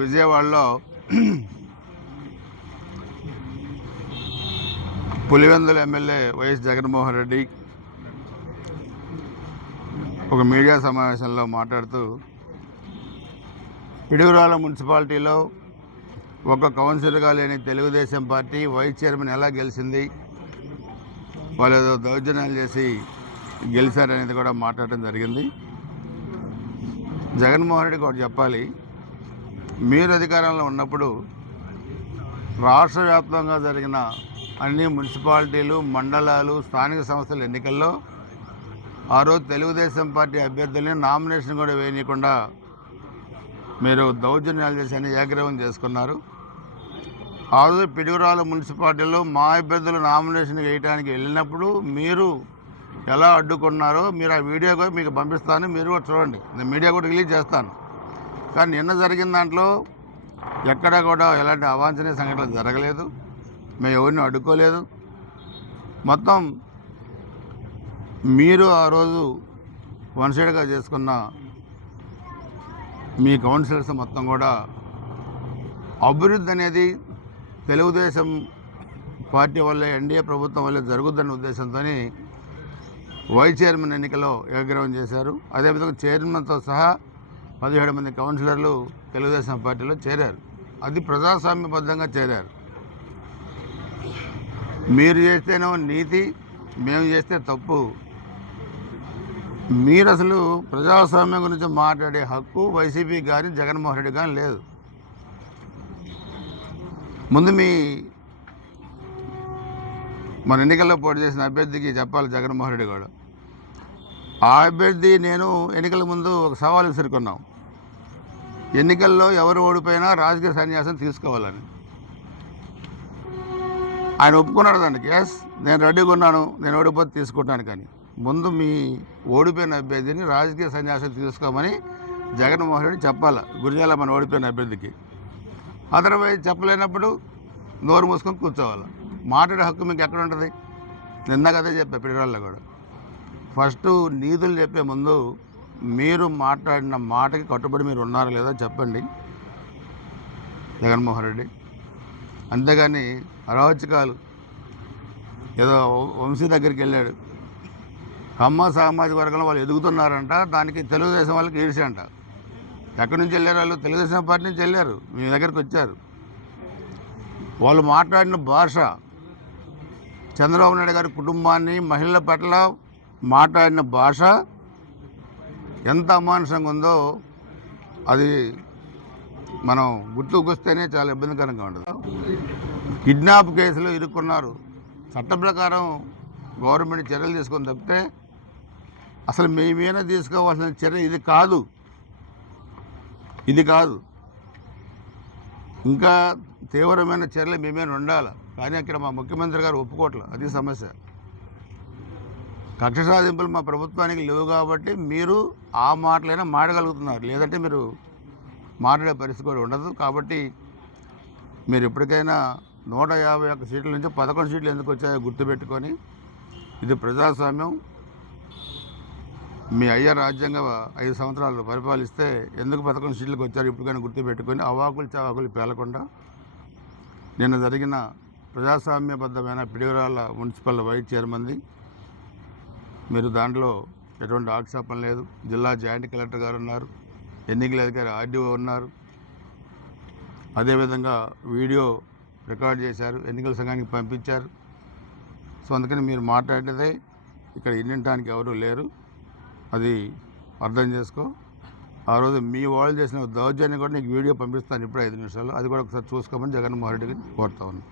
విజయవాడలో Pulivendula MLA YS Jaganmohan Reddy ఒక media సమావేశంలో మాట్లాడుతూ పిడుగురాల మున్సిపాలిటీలో ఒక కౌన్సిలర్గా లేని తెలుగుదేశం పార్టీ వైస్ చైర్మన్ ఎలా గెలిచింది, వాళ్ళు ఏదో దౌర్జన్యాలు చేసి గెలిచారనేది కూడా మాట్లాడటం జరిగింది. జగన్మోహన్ రెడ్డికి ఒకటి చెప్పాలి, మీరు అధికారంలో ఉన్నప్పుడు రాష్ట్ర వ్యాప్తంగా జరిగిన అన్ని మున్సిపాలిటీలు, మండలాలు, స్థానిక సంస్థల ఎన్నికల్లో ఆ రోజు తెలుగుదేశం పార్టీ అభ్యర్థుల్ని నామినేషన్ కూడా వేయనీయకుండా మీరు దౌర్జన్యాలు చేసి ఏకగ్రీవం చేసుకున్నారు. ఆ రోజు పిడుగురాల మున్సిపాలిటీలో మా అభ్యర్థులు నామినేషన్ వేయడానికి వెళ్ళినప్పుడు మీరు ఎలా అడ్డుకున్నారో మీరు ఆ వీడియో కూడా మీకు పంపిస్తాను, మీరు కూడా చూడండి. నేను మీడియా కూడా రిలీజ్ చేస్తాను. కానీ నిన్న జరిగిన దాంట్లో ఎక్కడా కూడా ఎలాంటి అవాంఛనీయ సంఘటనలు జరగలేదు, మేము ఎవరిని అడ్డుకోలేదు. మొత్తం మీరు ఆ రోజు వన్ సైడ్గా చేసుకున్న మీ కౌన్సిలర్స్ మొత్తం కూడా అభివృద్ధి అనేది తెలుగుదేశం పార్టీ వల్లే, ఎన్డీఏ ప్రభుత్వం వల్లే జరుగుద్దన్న ఉద్దేశంతో వైస్ చైర్మన్ ఎన్నికలో ఏకగ్రీవం చేశారు. అదేవిధంగా చైర్మన్తో సహా 17 మంది కౌన్సిలర్లు తెలుగుదేశం పార్టీలో చేరారు. అది ప్రజాస్వామ్యబద్ధంగా చేరారు. మీరు చేస్తేనేమో నీతి, మేము చేస్తే తప్పు. మీరు అసలు ప్రజాస్వామ్యం గురించి మాట్లాడే హక్కు వైసీపీ కానీ జగన్మోహన్ రెడ్డి కానీ లేదు. ముందు మన ఎన్నికల్లో పోటీ చేసిన అభ్యర్థికి చెప్పాలి జగన్మోహన్ రెడ్డి కూడా. ఆ అభ్యర్థి నేను ఎన్నికల ముందు ఒక సవాల్ విసురుకున్నాం, ఎన్నికల్లో ఎవరు ఓడిపోయినా రాజకీయ సన్యాసం తీసుకోవాలని. ఆయన ఒప్పుకున్నాడు దానికి. ఎస్, నేను రెడీగా ఉన్నాను, నేను ఓడిపోతే తీసుకుంటాను. కానీ ముందు మీ ఓడిపోయిన అభ్యర్థిని రాజకీయ సన్యాసం తీసుకోమని జగన్మోహన్ రెడ్డి చెప్పాలి గురిజాల మన ఓడిపోయిన అభ్యర్థికి. అదర్వైజ్ చెప్పలేనప్పుడు నోరు మూసుకొని కూర్చోవాలి. మాట్లాడే హక్కు మీకు ఎక్కడ ఉంటుంది? నిన్న కదే చెప్పా పిడుగురాల్లో కూడా. ఫస్ట్ నీతులు చెప్పే ముందు మీరు మాట్లాడిన మాటకి కట్టుబడి మీరు ఉన్నారా లేదా చెప్పండి జగన్మోహన్ రెడ్డి. అంతేగాని అరాచకాలు, ఏదో వంశీ దగ్గరికి వెళ్ళాడు, కమ్మ సామాజిక వర్గంలో వాళ్ళు ఎదుగుతున్నారంట, దానికి తెలుగుదేశం వాళ్ళకి ఈర్ష్య అంట. ఎక్కడి నుంచి వెళ్ళారు వాళ్ళు? తెలుగుదేశం పార్టీ నుంచి వెళ్ళారు, మీ దగ్గరికి వచ్చారు. వాళ్ళు మాట్లాడిన భాష, చంద్రబాబు నాయుడు గారి కుటుంబాన్ని, మహిళల పట్ల మాట్లాడిన భాష ఎంత అమానుషంగా ఉందో అది మనం గుర్తుకొస్తేనే చాలా ఇబ్బందికరంగా ఉండదు. కిడ్నాప్ కేసులో ఇరుక్కున్నారు. చట్ట ప్రకారం గవర్నమెంట్ చర్యలు తీసుకొని తప్పితే అసలు మీ మీద తీసుకోవాల్సిన చర్య ఇది కాదు. ఇంకా తీవ్రమైన చర్యలు మీ మీద ఉండాలి. కానీ అక్కడ మా ముఖ్యమంత్రి గారు ఒప్పుకోవట్లేదు, అది సమస్య. కక్ష సాధింపులు మా ప్రభుత్వానికి లేవు కాబట్టి మీరు ఆ మాటలైనా మాడగలుగుతున్నారు, లేదంటే మీరు మాట్లాడే పరిస్థితి కూడా ఉండదు. కాబట్టి మీరు ఎప్పటికైనా 151 సీట్ల నుంచి 11 సీట్లు ఎందుకు వచ్చాయో గుర్తుపెట్టుకొని, ఇది ప్రజాస్వామ్యం. మీ అయ్య రాజ్యాంగ 5 సంవత్సరాలు పరిపాలిస్తే ఎందుకు 11 సీట్లకు వచ్చారు ఇప్పటికైనా గుర్తుపెట్టుకొని అవాకులు చవాకులు పేలకుండా నిన్న జరిగిన ప్రజాస్వామ్యబద్ధమైన పిడుగురాల మున్సిపల్ వైస్ చైర్మన్ది మీరు దాంట్లో ఎటువంటి ఆక్షేపణ లేదు. జిల్లా జాయింట్ కలెక్టర్ గారు ఉన్నారు, ఎన్నికల అధికారి ఆర్డీఓ ఉన్నారు. అదేవిధంగా వీడియో రికార్డ్ చేశారు, ఎన్నికల సంఘానికి పంపించారు. సో అందుకని మీరు మాట్లాడేదే ఇక్కడ వినడానికి ఎవరు లేరు, అది అర్థం చేసుకో. ఆ రోజు మీ వాళ్ళు చేసిన దౌర్జన్యం కూడా నీకు వీడియో పంపిస్తాను ఇప్పుడు 5 నిమిషాలు, అది కూడా ఒకసారి చూసుకోమని జగన్మోహన్ రెడ్డికి కోరుతా ఉన్నాను.